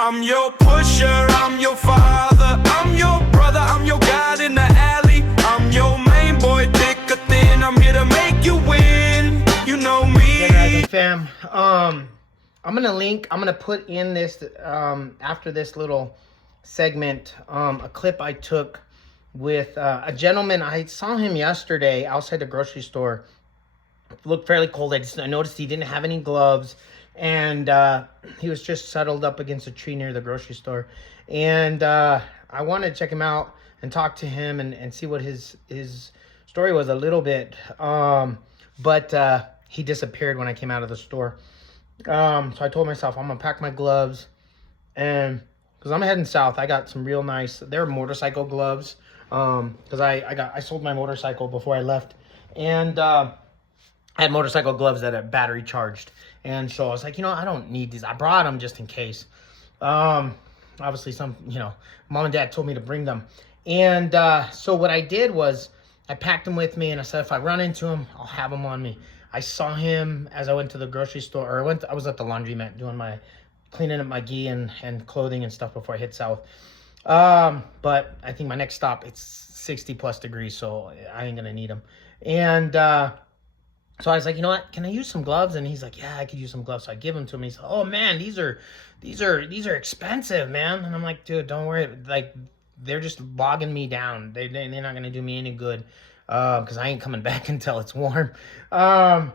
I'm your pusher, I'm your father, I'm your brother, I'm your guide in the alley. I'm your main boy, thick or thin, I'm here to make you win. You know me. Hey, fam. I'm gonna put in this after this little segment a clip I took with a gentleman. I saw him yesterday outside the grocery store. Looked fairly cold. I noticed he didn't have any gloves, and he was just settled up against a tree near the grocery store. And I wanted to check him out and talk to him and see what his story was a little bit. But he disappeared when I came out of the store. So I told myself I'm gonna pack my gloves, and because I'm heading south, I got some real nice. They're motorcycle gloves. Because I sold my motorcycle before I left, and I had motorcycle gloves that are battery charged, and so I was like, I don't need these. I brought them just in case. Obviously, mom and dad told me to bring them, and so what I did was I packed them with me, and I said if I run into him, I'll have them on me. I saw him as I went to the grocery store, or I was at the laundromat doing cleaning up my gi and clothing and stuff before I hit south. But I think my next stop, it's 60 plus degrees, so I ain't gonna need them. And so I was like, you know what? Can I use some gloves? And he's like, yeah, I could use some gloves. So I give them to him. He said, oh man, these are expensive, man. And I'm like, dude, don't worry. Like, they're just bogging me down. They're not gonna do me any good. Because I ain't coming back until it's warm. I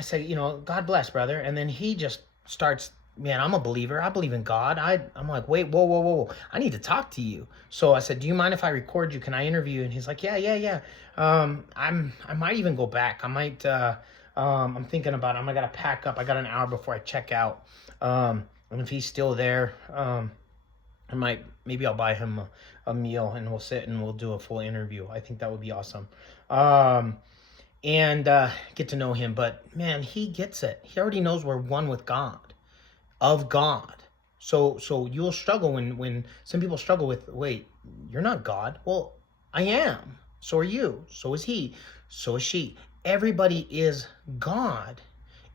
said, God bless, brother. And then he just starts, man, I'm a believer. I believe in God. I'm like, wait, whoa. I need to talk to you. So I said, do you mind if I record you? Can I interview you? And he's like, yeah. I might even go back. I might, I'm thinking about it. I gotta pack up. I got an hour before I check out. And if he's still there, maybe I'll buy him a meal and we'll sit and we'll do a full interview. I think that would be awesome. And get to know him. But man, he gets it. He already knows we're one with God, of God. So you'll struggle when some people struggle with, wait, you're not God. Well, I am. So are you. So is he. So is she. Everybody is God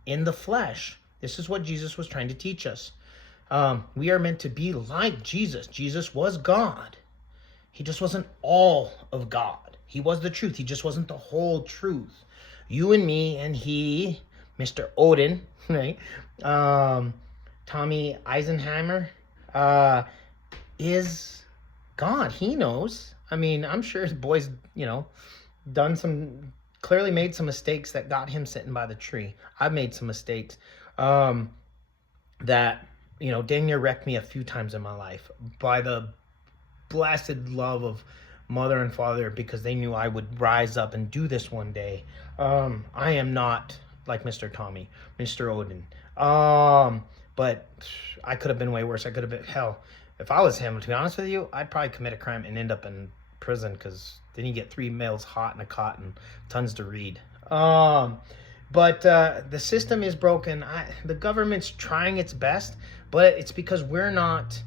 in the flesh. This is what Jesus was trying to teach us. We are meant to be like Jesus. Jesus was God. He just wasn't all of God. He was the truth. He just wasn't the whole truth. You and me and he, Mr. Odin, right? Tommy Eisenhammer, is God. He knows. I mean, I'm sure his boy's, clearly made some mistakes that got him sitting by the tree. I've made some mistakes that, dang near wrecked me a few times in my life by the blasted love of mother and father, because they knew I would rise up and do this one day. I am not like Mr. Tommy, Mr. Odin. But I could have been way worse. I could have been, hell, if I was him, to be honest with you, I'd probably commit a crime and end up in prison, because then you get 3 males hot in a cot and tons to read. But the system is broken. The government's trying its best, but it's because we're not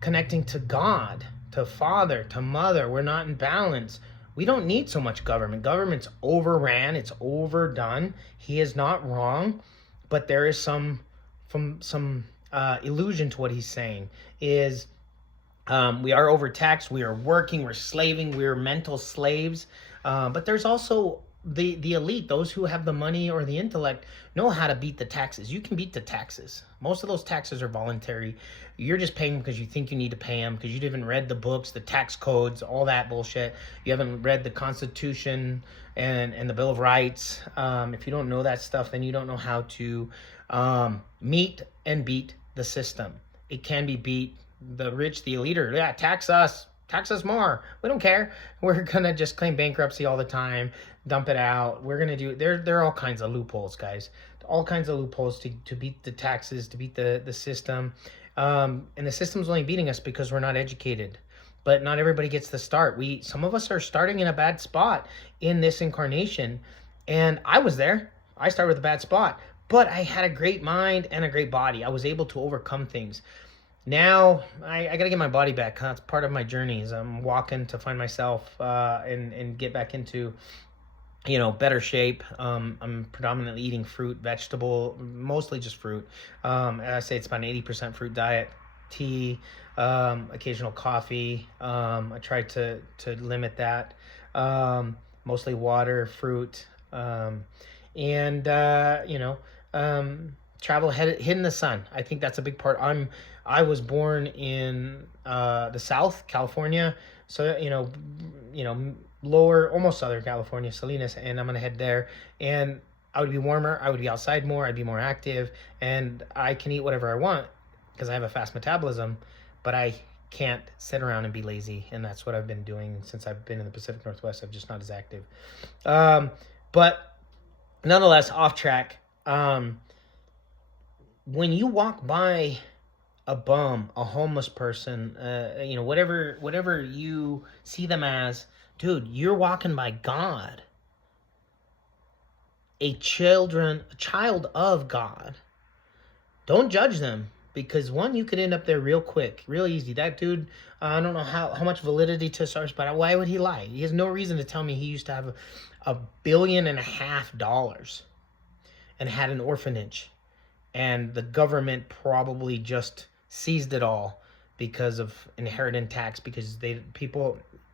connecting to God, to Father, to Mother. We're not in balance. We don't need so much government. Government's overran. It's overdone. He is not wrong, but there is some illusion to what he's saying. Is we are overtaxed. We are working. We're slaving. We're mental slaves. But there's also the elite, those who have the money or the intellect, know how to beat the taxes. You can beat the taxes. Most of those taxes are voluntary. You're just paying because you think you need to pay them, because you haven't read the books, the tax codes, all that bullshit. You haven't read the Constitution and the Bill of Rights. If you don't know that stuff, then you don't know how to meet and beat the system. It can be beat. The rich, the elite, tax us more. We don't care. We're gonna just claim bankruptcy all the time, dump it out. We're gonna do, there are all kinds of loopholes, guys. All kinds of loopholes to beat the taxes, to beat the system. And the system's only beating us because we're not educated. But not everybody gets the start. Some of us are starting in a bad spot in this incarnation. And I was there. I started with a bad spot. But I had a great mind and a great body. I was able to overcome things. Now I got to get my body back. That's part of my journey. I'm walking to find myself and get back into better shape. I'm predominantly eating fruit, vegetable, mostly just fruit. And I say it's about an 80% fruit diet. Tea, occasional coffee. I try to limit that. Mostly water, fruit, and travel hitting the sun. I think that's a big part. I was born in the South, California, so lower, almost Southern California, Salinas, and I'm gonna head there. And I would be warmer. I would be outside more. I'd be more active, and I can eat whatever I want because I have a fast metabolism, but I can't sit around and be lazy, and that's what I've been doing since I've been in the Pacific Northwest. I'm just not as active. But nonetheless, off track. When you walk by a bum, a homeless person, whatever you see them as, dude, you're walking by God, a child of God. Don't judge them, because one, you could end up there real quick, real easy. That dude, I don't know how much validity to source, but why would he lie? He has no reason to tell me he used to have $1.5 billion and had an orphanage, and the government probably just seized it all because of inheritance tax, because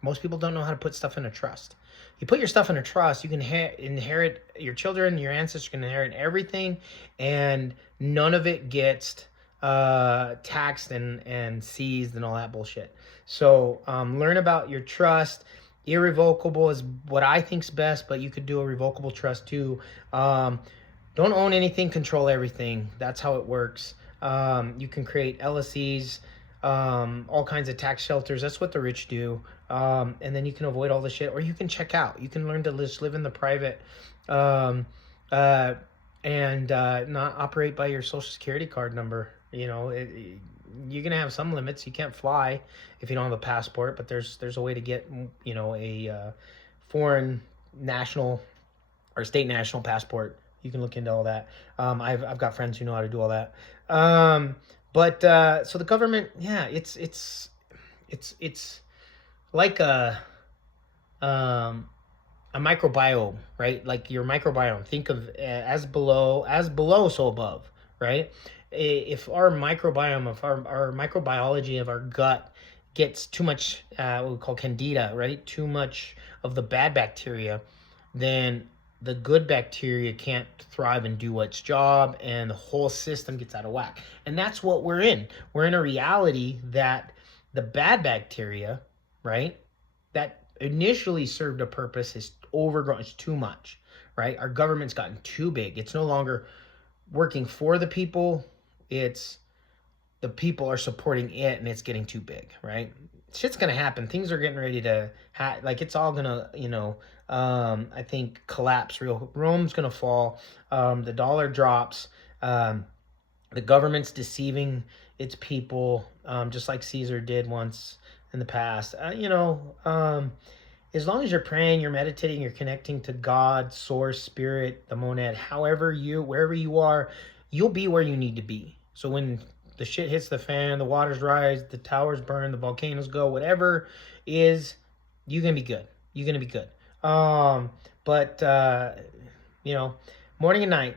most people don't know how to put stuff in a trust. You put your stuff in a trust, you can inherit, your children, your ancestors can inherit everything, and none of it gets taxed and seized and all that bullshit. So learn about your trust. Irrevocable is what I think's best, but you could do a revocable trust too. Don't own anything, control everything. That's how it works. You can create LLCs, all kinds of tax shelters. That's what the rich do. And then you can avoid all the shit, or you can check out. You can learn to just live in the private, and not operate by your social security card number. You're gonna have some limits. You can't fly if you don't have a passport, but there's a way to get a foreign national or state national passport. You can look into all that. I've got friends who know how to do all that. But so the government, yeah, it's like a microbiome, right? Like your microbiome. Think of as below, so above, right? If our microbiome, if our microbiology of our gut gets too much, what we call candida, right? Too much of the bad bacteria, then the good bacteria can't thrive and do its job, and the whole system gets out of whack. And that's what we're in. We're in a reality that the bad bacteria, right, that initially served a purpose is overgrown. It's too much, right? Our government's gotten too big. It's no longer working for the people. It's the people are supporting it, and it's getting too big, right? Shit's gonna happen. Things are getting ready to it's all gonna I think collapse. Rome's gonna fall. The dollar drops. The government's deceiving its people, just like Caesar did once in the past. As long as you're praying, you're meditating, you're connecting to God, source, spirit, the monad, wherever you are, you'll be where you need to be. So when the shit hits the fan, the waters rise, the towers burn, the volcanoes go, whatever is, you're gonna be good. You're gonna be good. But morning and night,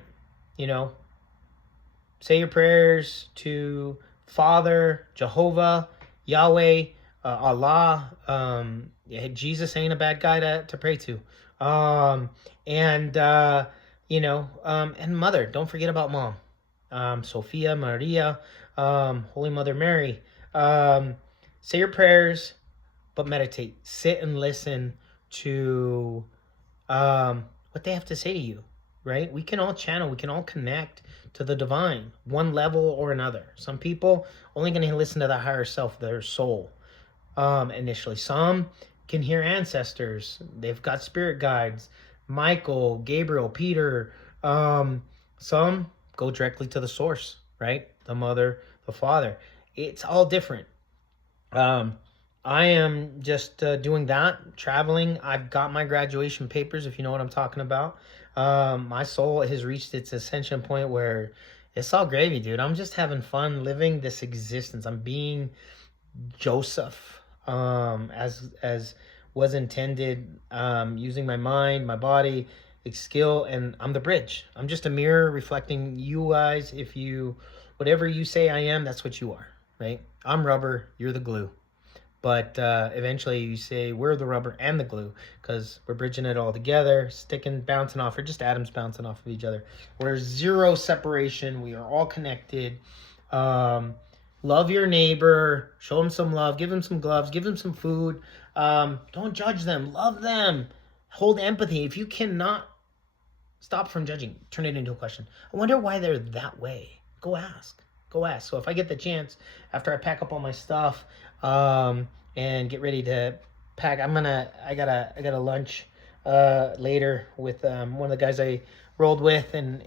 say your prayers to Father, Jehovah, Yahweh, Allah. Jesus ain't a bad guy to pray to. And Mother. Don't forget about Mom. Sophia, Maria, Holy Mother Mary. Say your prayers, but meditate. Sit and listen to what they have to say to you, right? We can all channel, we can all connect to the divine, one level or another. Some people only going to listen to the higher self, their soul, initially. Some can hear ancestors. They've got spirit guides, Michael, Gabriel, Peter. Some go directly to the source, right? The mother, the father. It's all different. I am just doing that, traveling. I've got my graduation papers, if you know what I'm talking about. My soul has reached its ascension point where it's all gravy, dude. I'm just having fun living this existence. I'm being Joseph, as was intended, using my mind, my body, skill, and I'm the bridge. I'm just a mirror reflecting you guys. If you, whatever you say I am, that's what you are, right? I'm rubber, you're the glue. But eventually you say we're the rubber and the glue, because we're bridging it all together, sticking, bouncing off, or just atoms bouncing off of each other. We're zero separation. We are all connected. Love your neighbor. Show them some love. Give them some gloves. Give them some food. Don't judge them. Love them. Hold empathy. If you cannot stop from judging, turn it into a question. I wonder why they're that way. Go ask. Go ask. So if I get the chance, after I pack up all my stuff, and get ready to pack, I got a lunch later with one of the guys I rolled with, and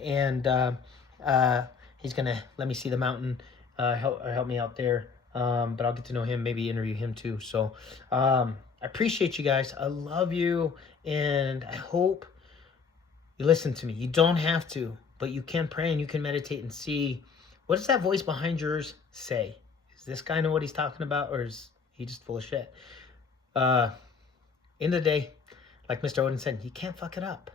he's gonna let me see the mountain, help me out there, but I'll get to know him, maybe interview him too. So I appreciate you guys. I love you, and I hope you listen to me. You don't have to, but you can pray and you can meditate and see, what does that voice behind yours say? Does this guy know what he's talking about, or is he just full of shit? End of the day, like Mr. Odin said, you can't fuck it up,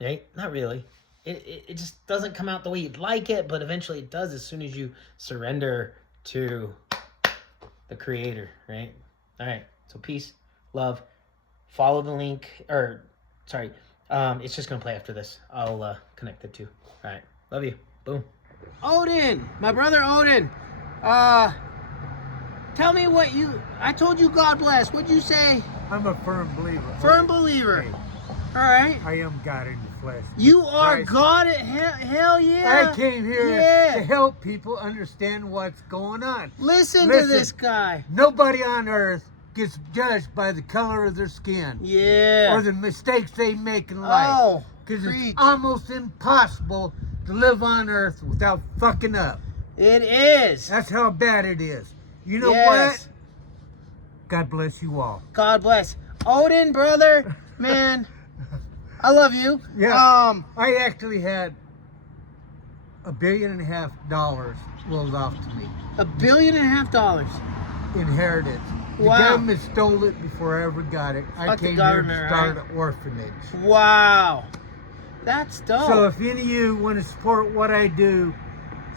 right? Not really. It just doesn't come out the way you'd like it, but eventually it does as soon as you surrender to the Creator, right? All right, so peace, love, follow the link, or sorry, it's just gonna play after this. I'll connect the two. All right, love you. Boom. Odin, my brother Odin. Tell me what I told you God bless. What'd you say? I'm a firm believer. Firm believer. Hey, all right. I am God in the flesh. You are Christ. God at hell yeah. I came here to help people understand what's going on. Listen to this guy. Nobody on earth gets judged by the color of their skin. Yeah. Or the mistakes they make in life. Oh, because it's almost impossible to live on earth without fucking up. It is. That's how bad it is. You know what? God bless you all. God bless. Odin, brother, man, I love you. Yeah. I actually had $1.5 billion rolled off to me. $1.5 billion? Inheritance. The government stole it before I ever got it. I came here to start an orphanage. Wow. That's dope. So if any of you want to support what I do,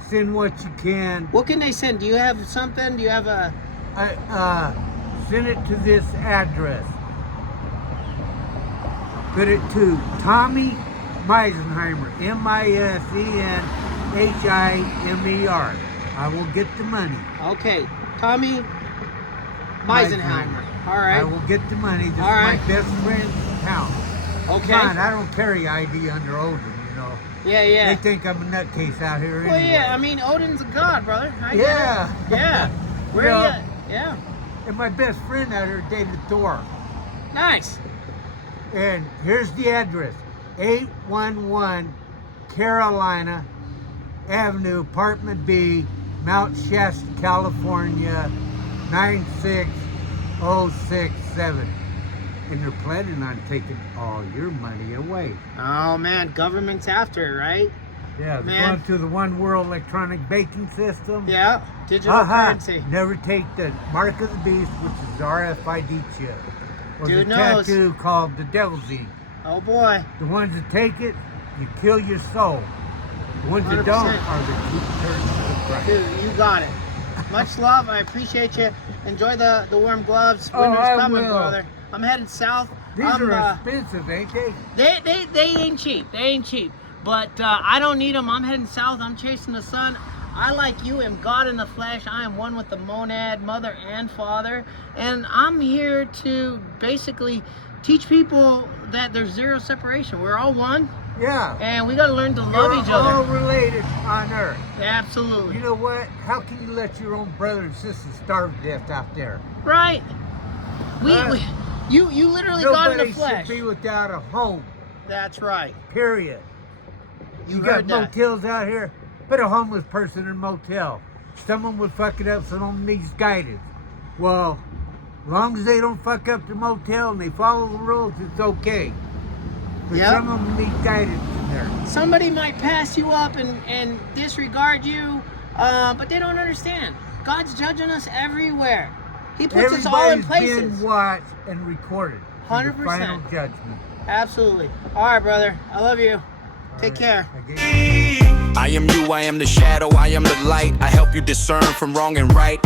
send what you can. What can they send? Do you have something? Do you have a... Send it to this address. Put it to Tommy Meisenheimer, Misenhimer. I will get the money. Okay, Tommy Meisenheimer. All right. I will get the money. This is my best friend's house. Okay. Come on, I don't carry ID under Odin, you know. Yeah. They think I'm a nutcase out here anyway. Well, yeah, I mean, Odin's a god, brother. Yeah. Where are you? Yeah. And my best friend out here dated Thor. Nice. And here's the address. 811 Carolina Avenue, Apartment B, Mount Shasta, California, 96067. And they're planning on taking all your money away. Oh, man, government's after it, right? Yeah, they're going to the One World Electronic Banking System. Yeah, digital currency. Never take the Mark of the Beast, which is the RFID chip. Or Dude the knows. tattoo called the Devil's Ink. Oh, boy. The ones that take it, you kill your soul. The ones that 100%. don't are the two turns to the right. Dude, you got it. Much love. I appreciate you. Enjoy the warm gloves. Winter's coming, brother. I'm heading south. These are expensive, ain't they? They ain't cheap. They ain't cheap. But I don't need them. I'm heading south. I'm chasing the sun. I, like you, am God in the flesh. I am one with the monad, mother and father. And I'm here to basically teach people that there's zero separation. We're all one. Yeah. And we got to learn to love each other. We're all related on earth. Absolutely. You know what? How can you let your own brother and sister starve to death out there? Right. You literally got in the flesh. Nobody should be without a home. That's right. Period. You heard got that. motels out here. Put a homeless person in a motel. Someone would fuck it up, so someone needs guidance. Well, as long as they don't fuck up the motel and they follow the rules, it's okay. But some of them need guidance in there. Somebody might pass you up and disregard you, but they don't understand. God's judging us everywhere. He puts us all in places. Everybody's been watched and recorded. the 100%. final judgment. Absolutely. All right, brother. I love you. Take care. I am you, I am the shadow, I am the light. I help you discern from wrong and right.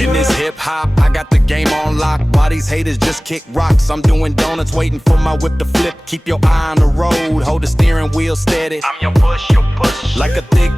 In this hip hop, I got the game on lock. Why these haters just kick rocks? I'm doing donuts, waiting for my whip to flip. Keep your eye on the road, hold the steering wheel steady. I'm your push, like a thick